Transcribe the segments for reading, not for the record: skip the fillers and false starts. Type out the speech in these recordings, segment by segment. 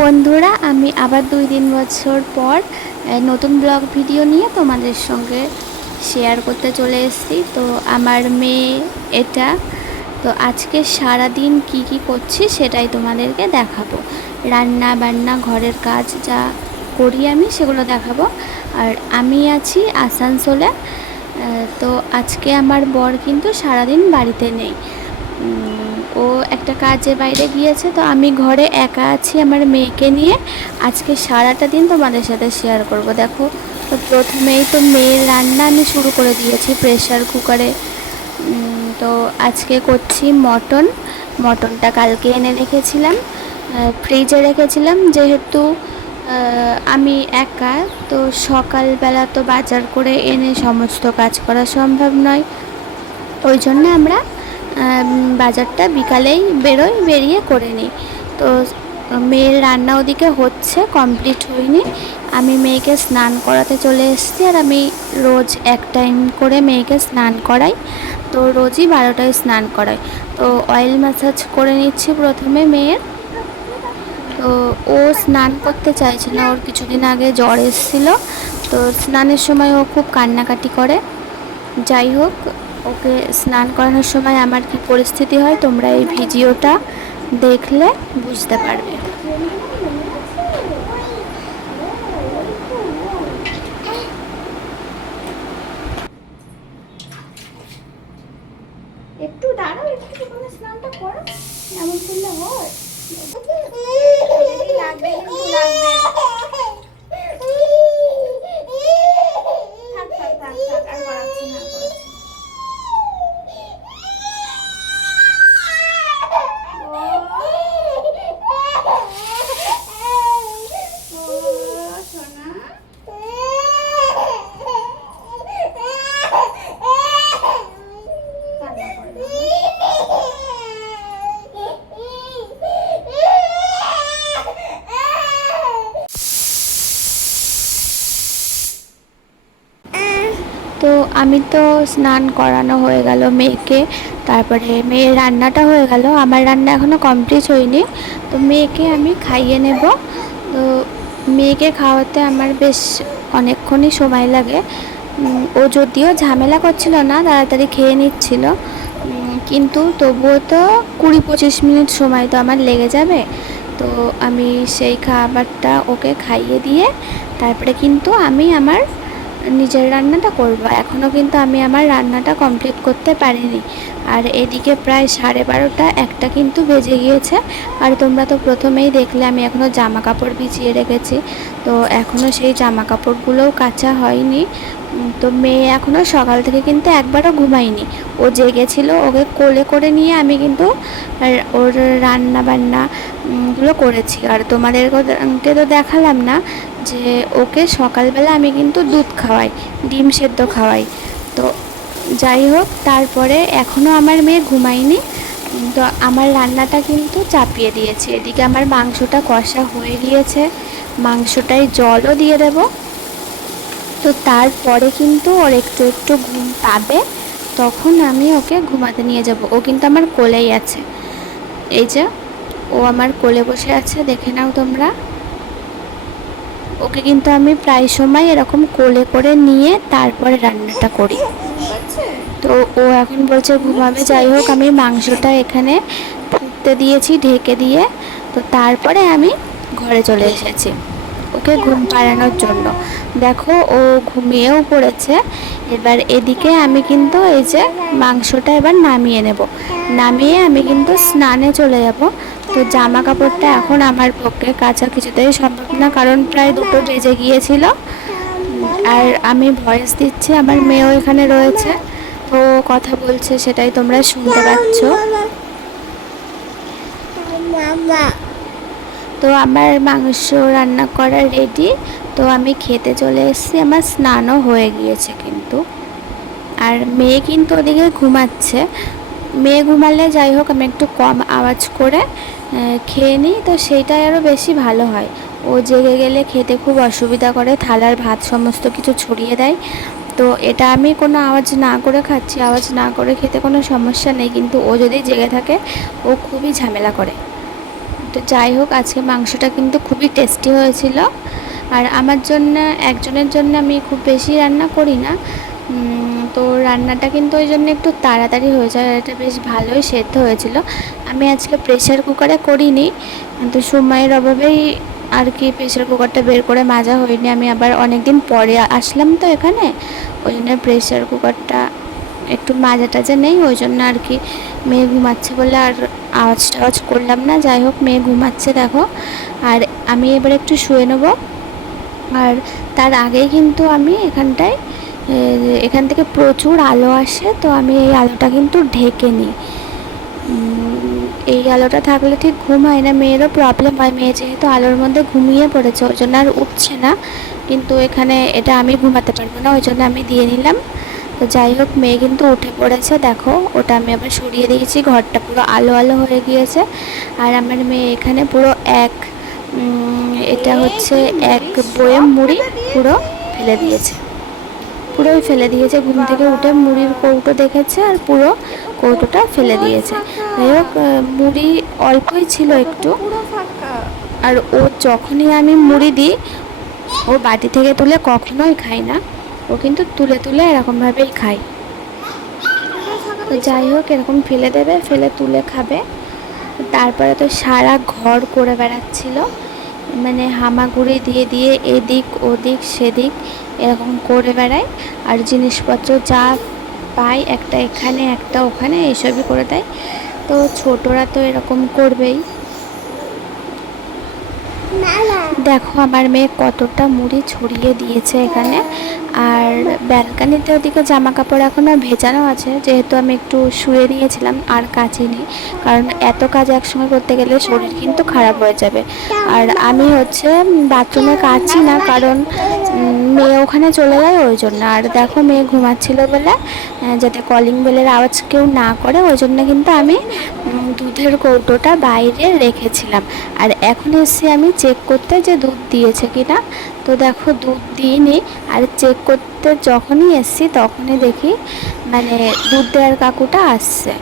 বন্ধুরা, আমি আবার 2-3 বছর পর নতুন ব্লগ ভিডিও নিয়ে তোমাদের সঙ্গে শেয়ার করতে চলে এসেছি। তো আমার মেয়ে এটা, তো আজকে সারা দিন কি করছি সেটাই তোমাদেরকে দেখাবো। রান্না বান্না ঘরের কাজ যা করি আমি সেগুলো দেখাবো। আর আমি আছি আসানসোলে। তো আজকে আমার বর কিন্তু সারাদিন বাড়িতে নেই, ও একটা কাজে বাইরে গিয়েছে। তো আমি ঘরে একা আছি আমার মেয়েকে নিয়ে। আজকে সারাটা দিন তোমাদের সাথে শেয়ার করব। দেখো, তো প্রথমেই তো মেয়ের রান্না আমি শুরু করে দিয়েছি প্রেশার কুকারে। তো আজকে করছি মটনটা কালকে এনে রেখেছিলাম, ফ্রিজে রেখেছিলাম। যেহেতু আমি একা, তো সকালবেলা তো বাজার করে এনে সমস্ত কাজ করা সম্ভব নয়। ওই জন্য আমরা বাজারটা বিকালেই বেরিয়ে করে নিই। তো মেয়ের রান্না ওদিকে হচ্ছে, কমপ্লিট হয়নি। আমি মেয়েকে স্নান করাতে চলে এসেছি। আর আমি রোজ এক টাইম করে মেয়েকে স্নান করাই, তো রোজই 12টায় স্নান করাই। তো অয়েল ম্যাসাজ করে নিচ্ছি প্রথমে মেয়ের। তো ও স্নান করতে চাইছে না, ওর কিছুদিন আগে জ্বর এসেছিলো। তো স্নানের সময় ও খুব কান্নাকাটি করে। যাই হোক, ওকে স্নান করানোর সময় আমার কি পরিস্থিতি হয় তোমরা এই ভিডিওটা দেখলে বুঝতে পারবে। একটু দাঁড়াও, একটু স্নানটা করো, এমন করলে হয়? লাগবে কিন্তু লাগবে। থাক থাক থাক থাক, আর করাচ্ছি না, করাচ্ছি না। তো আমি তো স্নান করানো হয়ে গেল মেয়েকে, তারপরে মেয়ের রান্নাটা হয়ে গেল। আমার রান্না এখনও কমপ্লিট হয়নি। তো মেয়েকে আমি খাইয়ে নেব। তো মেয়েকে খাওয়াতে আমার বেশ অনেকক্ষণই সময় লাগে। ও যদিও ঝামেলা করছিল না, তাড়াতাড়ি খেয়ে নিচ্ছিল, কিন্তু তবুও তো 20-25 মিনিট সময় তো আমার লেগে যাবে। তো আমি সেই খাবারটা ওকে খাইয়ে দিয়ে তারপরে কিন্তু আমি আমার নিজের রান্নাটা করব। এখনও কিন্তু আমি আমার রান্নাটা কমপ্লিট করতে পারিনি। আর এদিকে প্রায় 12:30 একটা কিন্তু বেজে গিয়েছে। আর তোমরা তো প্রথমেই দেখলে আমি এখনও জামা কাপড় বিছিয়ে রেখেছি। তো এখনও সেই জামা কাপড়গুলোও কাচা হয়নি। তো মেয়ে এখনও সকাল থেকে কিন্তু একবারও ঘুমায়নি, ও জেগেছিল। ওকে কোলে করে নিয়ে আমি কিন্তু ওর রান্না বান্না গুলো করেছি। আর তোমাদেরকে তো দেখালাম না যে ওকে সকালবেলা আমি কিন্তু দুধ খাওয়াই, ডিম সেদ্ধ খাওয়াই। তো যাই হোক, তারপরে এখনও আমার মেয়ে ঘুমায়নি। তো আমার রান্নাটা কিন্তু চাপিয়ে দিয়েছি। এদিকে আমার মাংসটা কষা হয়ে গিয়েছে, মাংসটায় জলও দিয়ে দেব। তো তারপরে কিন্তু ওর একটু একটু ঘুম পাবে, তখন আমি ওকে ঘুমাতে নিয়ে যাব। ও কিন্তু আমার কোলেই আছে, এই যে ও আমার কোলে বসে আছে, দেখে নাও তোমরা। ওকে কিন্তু আমি প্রায় সময় এরকম কোলে করে নিয়ে তারপরে রান্নাটা করি। তো ও এখন বলছে ঘুমাবে। যাই হোক, আমি মাংসটা এখানে ফুটতে দিয়েছি ঢেকে দিয়ে। তো তারপরে আমি ঘরে চলে এসেছি ওকে ঘুম পাড়ানোর জন্য। দেখো, ও ঘুমিয়েও পড়েছে। এবার এদিকে আমি কিন্তু এই যে মাংসটা এবার নামিয়ে নেব। নামিয়ে আমি কিন্তু স্নানে চলে যাব। তো জামা কাপড়টা এখন আমার পক্ষে কাচা কিছুতেই সম্ভব না, কারণ প্রায় 2টো বেজে গিয়েছিল। আর আমি ভয়েস দিচ্ছি, আমার মেয়েও এখানে রয়েছে, তো কথা বলছে, সেটাই তোমরা শুনতে পাচ্ছ। তো আমার মাংস রান্না করা রেডি। তো আমি খেতে চলে এসেছি, আমার স্নানও হয়ে গিয়েছে কিন্তু। আর মেয়ে কিন্তু ওদিকে ঘুমাচ্ছে। মেয়ে ঘুমালে যাই হোক আমি একটু কম আওয়াজ করে খেয়ে নিই, তো সেইটাই আরও বেশি ভালো হয়। ও জেগে গেলে খেতে খুব অসুবিধা করে, থালার ভাত সমস্ত কিছু ছড়িয়ে দেয়। তো এটা আমি কোনো আওয়াজ না করে খাচ্ছি, আওয়াজ না করে খেতে কোনো সমস্যা নেই, কিন্তু ও যদি জেগে থাকে ও খুবই ঝামেলা করে। তো যাই হোক, আজকে মাংসটা কিন্তু খুবই টেস্টি হয়েছিল। আর আমার জন্য, একজনের জন্য আমি খুব বেশি রান্না করি না, তো রান্নাটা কিন্তু ওই জন্য একটু তাড়াতাড়ি হয়ে যায়। এটা বেশ ভালোই সেদ্ধ হয়েছিল। আমি আজকে প্রেশার কুকারে করিনি, কিন্তু সময়ের অভাবেই আর কি প্রেশার কুকারটা বের করে মাজা হয়নি। আমি আবার অনেক দিন পরে আসলাম তো এখানে, ওই জন্য প্রেশার কুকারটা একটু মাজা টাজা নেই, ওই জন্য আর কি। মেয়ে ঘুমাচ্ছে বলে আর আওয়াজ টাওয়াজ করলাম না। যাই হোক, মেয়ে ঘুমাচ্ছে দেখো, আর আমি এবার একটু শুয়ে নেব। আর তার আগেই কিন্তু আমি এখান থেকে প্রচুর আলো আসে, তো আমি এই আলোটা কিন্তু ঢেকে নিই। এই আলোটা থাকলে ঠিক ঘুম হয় না, মেয়েরও প্রবলেম হয়। মেয়ে যেহেতু আলোর মধ্যে ঘুমিয়ে পড়েছে, ওই জন্য আর উঠছে না, কিন্তু এখানে এটা আমি ঘুমাতে পারবো না, ওই জন্য আমি দিয়ে নিলাম। তো যাই হোক, মেয়ে কিন্তু উঠে পড়েছে দেখো, ওটা আমি আবার সরিয়ে দিয়েছি, ঘরটা পুরো আলো আলো হয়ে গিয়েছে। আর আমার মেয়ে এখানে পুরো এটা হচ্ছে এক বয়েম মুড়ি পুরো ফেলে দিয়েছে, পুরোই ফেলে দিয়েছে। ঘুম থেকে উঠে মুড়ির কৌটো দেখেছে আর পুরো কৌটোটা ফেলে দিয়েছে। যাই হোক, মুড়ি অল্পই ছিল একটু, আর ও যখনই আমি মুড়ি দিই, ও বাটি থেকে তুলে কখনোই খায় না, ও কিন্তু তুলে তুলে এরকমভাবেই খায়। তো যাই হোক, এরকম ফেলে দেবে, ফেলে তুলে খাবে। তারপরে তো সারা ঘর করে বেড়াচ্ছিল, মানে হামাগুড়ি দিয়ে দিয়ে এদিক ওদিক সেদিক এরকম করে বেড়ায়। আর জিনিসপত্র যা পায়, একটা এখানে একটা ওখানে, এইসবই করে দেয়। তো ছোটরা তো এরকম করবেই। দেখো আমার মেয়ে কতটা মুড়ি ছড়িয়ে দিয়েছে এখানে। আর ব্যালকানিতে ওদিকে জামা কাপড় এখনও ভেজানো আছে, যেহেতু আমি একটু শুয়ে নিয়েছিলাম আর কাচিনি, কারণ এত কাজ একসঙ্গে করতে গেলে শরীর কিন্তু খারাপ হয়ে যাবে। আর আমি হচ্ছে বাথরুমে কাচি না, কারণ মেয়ে ওখানে চলে যায় ওই জন্য। আর দেখো, মেয়ে ঘুমাচ্ছিল বলে যাতে কলিং বেলের আওয়াজ কেউ না করে, ওই জন্য কিন্তু আমি দুধের কৌটোটা বাইরে রেখেছিলাম। আর এখন এসে আমি চেক করতে যে দুধ দিয়েছে কিনা, তো দেখো দুধ দিইনি। আর চেক করতে যখনই এসছি তখনই দেখি মানে দুধ দেওয়ার কাকুটা আসছে।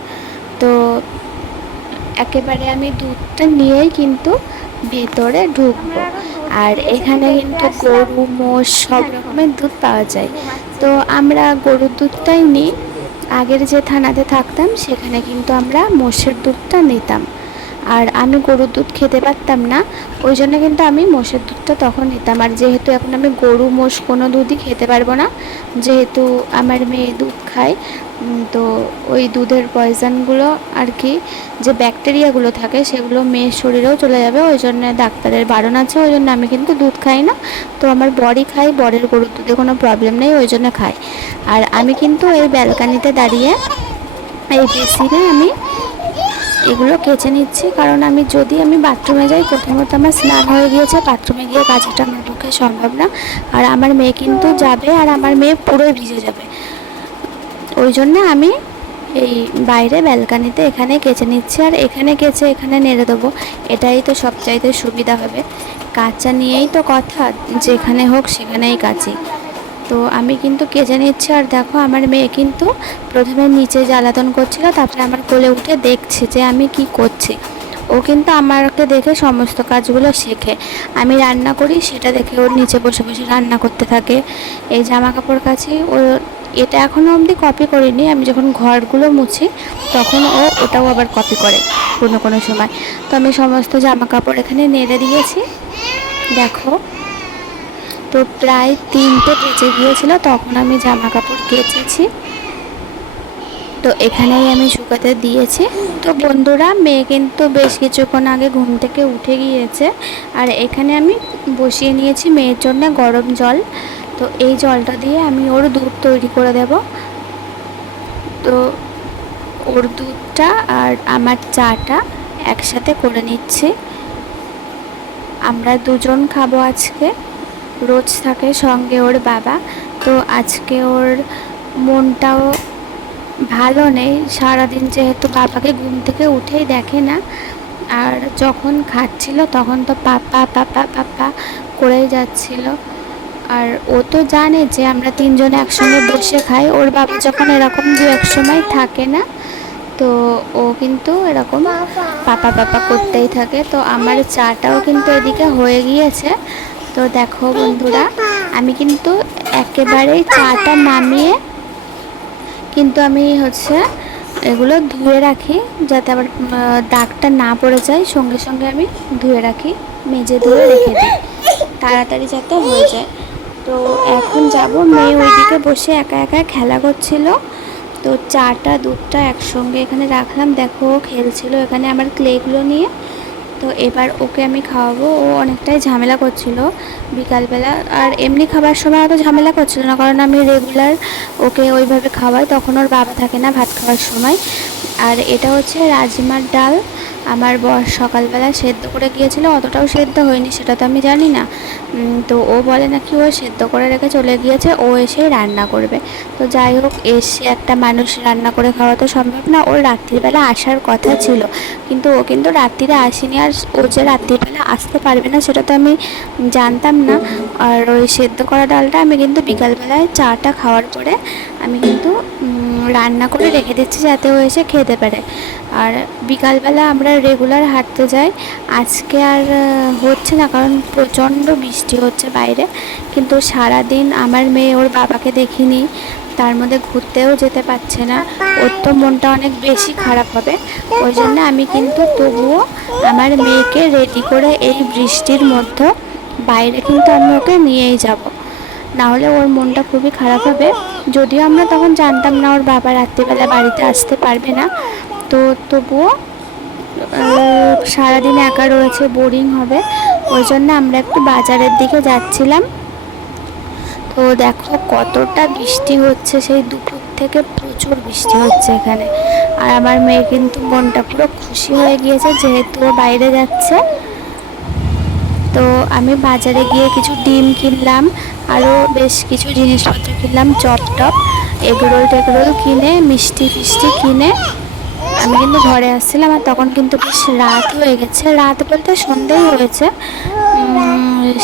তো একেবারে আমি দুধটা নিয়েই কিন্তু ভেতরে ঢুকবো। আর এখানে কিন্তু গরু মোষ সব রকমের দুধ পাওয়া যায়, তো আমরা গরুর দুধটাই নিই। আগের যে থানাতে থাকতাম সেখানে কিন্তু আমরা মোষের দুধটা নিতাম, আর আমি গরুর দুধ খেতে পারতাম না, ওই জন্য কিন্তু আমি মোষের দুধটা তখন নিতাম। আর যেহেতু এখন আমি গরু মোষ কোনো দুধই খেতে পারবো না, যেহেতু আমার মেয়ে দুধ খায়, তো ওই দুধের পয়জনগুলো আর কি, যে ব্যাকটেরিয়াগুলো থাকে সেগুলো মেয়ের শরীরেও চলে যাবে, ওই জন্য ডাক্তারের বারণ আছে, ওই জন্য আমি কিন্তু দুধ খাই না। তো আমার বরই খাই, বরের গরুর দুধে কোনো প্রবলেম নেই, ওই জন্য খাই। আর আমি কিন্তু এই ব্যালকানিতে দাঁড়িয়ে এই বেসিনে আমি এগুলো কেচে নিচ্ছি, কারণ যদি আমি বাথরুমে যাই, প্রথমত আমার স্নান হয়ে গিয়েছে, বাথরুমে গিয়ে কাজটা আমার পক্ষে সম্ভব না। আর আমার মেয়ে কিন্তু যাবে, আর আমার মেয়ে পুরোই ভিজে যাবে, ওই জন্য আমি এই বাইরে ব্যালকানিতে এখানে কেচে নিচ্ছি। আর এখানে কেচে এখানে নেড়ে দেবো, এটাই তো সবচাইতে সুবিধা হবে। কাচা নিয়েই তো কথা, যেখানে হোক সেখানেই কাচি। তো আমি কিন্তু কেচে নিচ্ছি। আর দেখো, আমার মেয়ে কিন্তু প্রথমে নিচে জ্বালাতন করছিল, তারপরে আমার কোলে উঠে দেখছে যে আমি কি করছি। ও কিন্তু আমাকে দেখে সমস্ত কাজগুলো শেখে। আমি রান্না করি সেটা দেখে ওর নিচে বসে বসে রান্না করতে থাকে। এই জামা কাপড় কাচি, ও এটা এখনও অবধি কপি করিনি, আমি যখন ঘরগুলো মুছি তখন ওটাও আবার কপি করে কোনো কোনো সময়। তো আমি সমস্ত জামা কাপড় এখানে নেড়ে দিয়েছি দেখো। তো প্রায় 3টে বেজে গিয়েছিল তখন আমি জামা কাপড় কেচেছি, তো এখানেই আমি শুকাতে দিয়েছি। তো বন্ধুরা, মেয়ে কিন্তু বেশ কিছুক্ষণ আগে ঘুম থেকে উঠে গিয়েছে, আর এখানে আমি বসিয়ে নিয়েছি মেয়ের জন্য গরম জল। তো এই জলটা দিয়ে আমি ওর দুধ তৈরি করে দেব। তো ওর দুধটা আর আমার চাটা একসাথে করে নিচ্ছি। আমরা দুজন খাবো আজকে, রোজ থাকে সঙ্গে ওর বাবা। তো আজকে ওর মনটাও ভালো নেই, সারাদিন যেহেতু বাবাকে ঘুম থেকে উঠেই দেখে না, আর যখন খাচ্ছিল তখন তো পাপা পাপা পাপা করেই যাচ্ছিল। আর ও তো জানে যে আমরা 3জনে একসঙ্গে বসে খাই, ওর বাবা যখন এরকম দু এক সময় থাকে না, তো ও কিন্তু এরকম পাপা পাপা করতেই থাকে। তো আমার চাটাও কিন্তু এদিকে হয়ে গিয়েছে। তো দেখো বন্ধুরা, আমি কিন্তু একেবারেই চাটা নামিয়ে কিন্তু আমি এগুলো ধুয়ে রাখি, যাতে আবার দাগটা না পড়ে যায়। সঙ্গে সঙ্গে আমি ধুয়ে রাখি, মেজে ধুয়ে রেখে দিই, তাড়াতাড়ি যাতে হয়ে যায়। তো এখন যাব, মেয়ে ওইদিকে বসে একা একা খেলা করছিল। তো চাটা দুধটা একসঙ্গে এখানে রাখলাম, দেখো ও খেলছিল এখানে আমার ক্লেগুলো নিয়ে। তো এবার ওকে আমি খাওয়াবো। ও অনেকটাই ঝামেলা করছিল বিকালবেলা, আর এমনি খাবার সময় অত ঝামেলা করছিল না, কারণ আমি রেগুলার ওকে ওইভাবে খাওয়াই, তখন ওর বাবা থাকে না ভাত খাওয়ার সময়। আর এটা হচ্ছে রাজমার ডাল, আমার বর সকালবেলা সেদ্ধ করে গিয়েছিল, অতটাও সেদ্ধ হয়নি সেটা তো আমি জানি না। তো ও বলে নাকি ও সেদ্ধ করে রেখে চলে গিয়েছে, ও এসেই রান্না করবে। তো যাই হোক, এসে একটা মানুষ রান্না করে খাওয়া তো সম্ভব না, ওর রাত্রিবেলা আসার কথা ছিল, কিন্তু ও কিন্তু রাত্রিরে আসেনি। আর ও যে রাত্রিবেলা আসতে পারবে না সেটা তো আমি জানতাম না। আর ওই সেদ্ধ করা ডালটা আমি কিন্তু বিকালবেলায় চাটা খাওয়ার পরে আমি কিন্তু রান্না করে রেখে দিচ্ছি, যাতে ও এসে খেতে পারে। আর বিকালবেলা আমরা রেগুলার হাঁটতে যাই, আজকে আর হচ্ছে না কারণ প্রচণ্ড বৃষ্টি হচ্ছে বাইরে। কিন্তু সারাদিন আমার মেয়ে ওর বাবাকে দেখিনি, তার মধ্যে ঘুরতেও যেতে পারছে না, ওর তো মনটা অনেক বেশি খারাপ হবে। ওই জন্য আমি কিন্তু তবুও আমার মেয়েকে রেডি করে এই বৃষ্টির মধ্যে বাইরে কিন্তু আমি ওকে নিয়েই যাব, না হলে ওর মনটা খুবই খারাপ হবে। যদিও আমরা তখন জানতাম না ওর বাবা রাত্রিবেলা বাড়িতে আসতে পারবে না, তো তবুও সারাদিন একা রয়েছে, বোরিং হবে। ওই জন্য আমরা একটু বাজারের দিকে যাচ্ছিলাম। তো দেখো কতটা বৃষ্টি হচ্ছে, সেই দুপুর থেকে প্রচুর বৃষ্টি হচ্ছে এখানে। আর আমার মেয়ে কিন্তু মনটা পুরো খুশি হয়ে গিয়েছে যেহেতু ও বাইরে যাচ্ছে। তো আমি বাজারে গিয়ে কিছু ডিম কিনলাম, আরও বেশ কিছু জিনিসপত্র কিনলাম, চপ টপ, এগরোল টেগরোল কিনে, মিষ্টি ফিষ্টি কিনে আমি কিন্তু ঘরে আসছিলাম। আর তখন কিন্তু বেশ রাত হয়ে গেছে, রাত বলতে সন্ধ্যেই হয়েছে,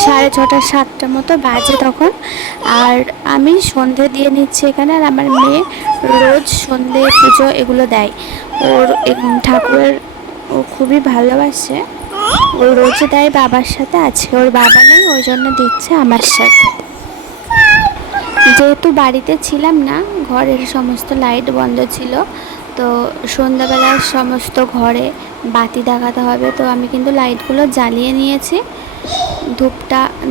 6:30 7টা মতো বাজে তখন। আর আমি সন্ধে দিয়ে নিচ্ছি এখানে, আর আমার মেয়ে রোজ সন্ধে পুজো এগুলো দেয়, ওর ঠাকুরের ও খুবই ভালোবাসে, ও রোজ দেয় বাবার সাথে, আজকে ওর বাবা নেই ওই জন্য দিচ্ছে আমার সাথে। যেহেতু বাড়িতে ছিলাম না, ঘরের সমস্ত লাইট বন্ধ ছিল, তো সন্ধ্যাবেলার সমস্ত ঘরে বাতি দেখাতে হবে, তো আমি কিন্তু লাইটগুলো জ্বালিয়ে নিয়েছি,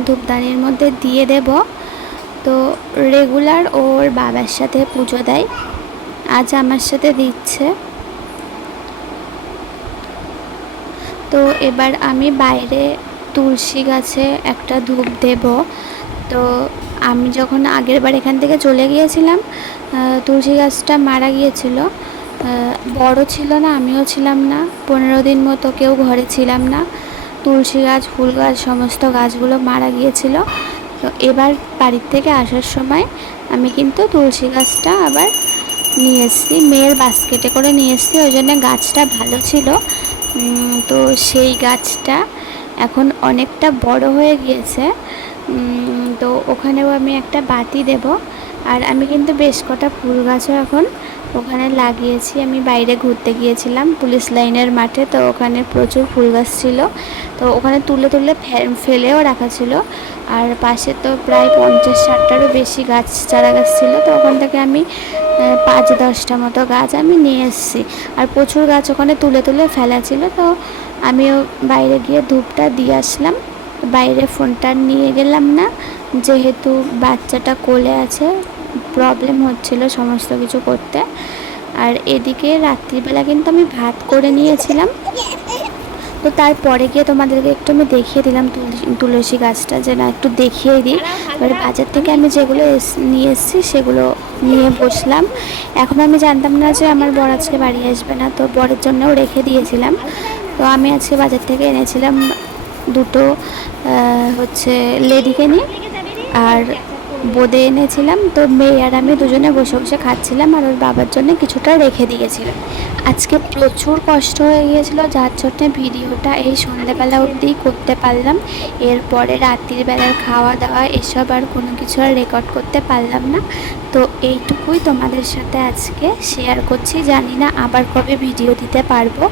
ধূপদানির মধ্যে দিয়ে দেব। তো রেগুলার ওর বাবার সাথে পুজো দেয়, আজ আমার সাথে দিচ্ছে। তো এবার আমি বাইরে তুলসী গাছে একটা ধূপ দেব। তো আমি যখন আগের বার এখান থেকে চলে গিয়েছিলাম, তুলসী গাছটা মারা গিয়েছিল, বড় ছিল না, আমিও ছিলাম না, 15 দিন মতো কেউ ঘরে ছিলাম না, তুলসী গাছ ফুল গাছ সমস্ত গাছগুলো মারা গিয়েছিল। তো এবার বাড়ির থেকে আসার সময় আমি কিন্তু তুলসী গাছটা আবার নিয়ে এসেছি, মেয়ের বাস্কেটে করে নিয়ে এসেছি, ওই জন্য গাছটা ভালো ছিল। তো সেই গাছটা এখন অনেকটা বড় হয়ে গিয়েছে, তো ওখানেও আমি একটা বাতি দেব। আর আমি কিন্তু বেশ কটা ফুল গাছও এখন ওখানে লাগিয়েছি। আমি বাইরে ঘুরতে গিয়েছিলাম পুলিশ লাইনের মাঠে, তো ওখানে প্রচুর ফুল গাছ ছিল, তো ওখানে তুলে তুলে ফেলেও রাখা ছিল। আর পাশে তো প্রায় 50-60টারও বেশি গাছ চারা গাছ ছিল, তো ওখান থেকে আমি 5-10টা মতো গাছ আমি নিয়ে এসেছি। আর প্রচুর গাছ ওখানে তুলে তুলে ফেলা ছিল, তো আমিও বাইরে গিয়ে ধূপটা দিয়ে আসলাম। বাইরে ফোনটা নিয়ে গেলাম না, যেহেতু বাচ্চাটা কোলে আছে, প্রবলেম হচ্ছিল সমস্ত কিছু করতে। আর এদিকে রাত্রিবেলা কিন্তু আমি ভাত করে নিয়েছিলাম, তো তারপরে গিয়ে তোমাদেরকে একটু আমি দেখিয়ে দিলাম তুলসী গাছটা, যে না একটু দেখিয়ে দিই। এবারে বাজার থেকে আমি যেগুলো নিয়ে এসেছি সেগুলো নিয়ে বসলাম। এখন আমি জানতাম না যে আমার বর আজকে বাড়ি আসবে না, তো বরের জন্যও রেখে দিয়েছিলাম। তো আমি আজকে বাজার থেকে এনেছিলাম দুটো লেডিকেনি আর বোঁদে এনেছিলাম, তো মেয়ে আর আমি দুজনে বসে বসে খাচ্ছিলাম, আর ওর বাবার জন্য কিছুটা রেখে দিয়েছিলাম। আজকে প্রচুর কষ্ট হয়ে গিয়েছিল, যার জন্যে ভিডিওটা এই সন্ধ্যাবেলা অবধিই করতে পারলাম। এরপরে রাত্রির বেলার খাওয়া দাওয়া এসব আর কোনো কিছু আর রেকর্ড করতে পারলাম না। তো এইটুকুই তোমাদের সাথে আজকে শেয়ার করছি, জানি না আবার কবে ভিডিও দিতে পারবো।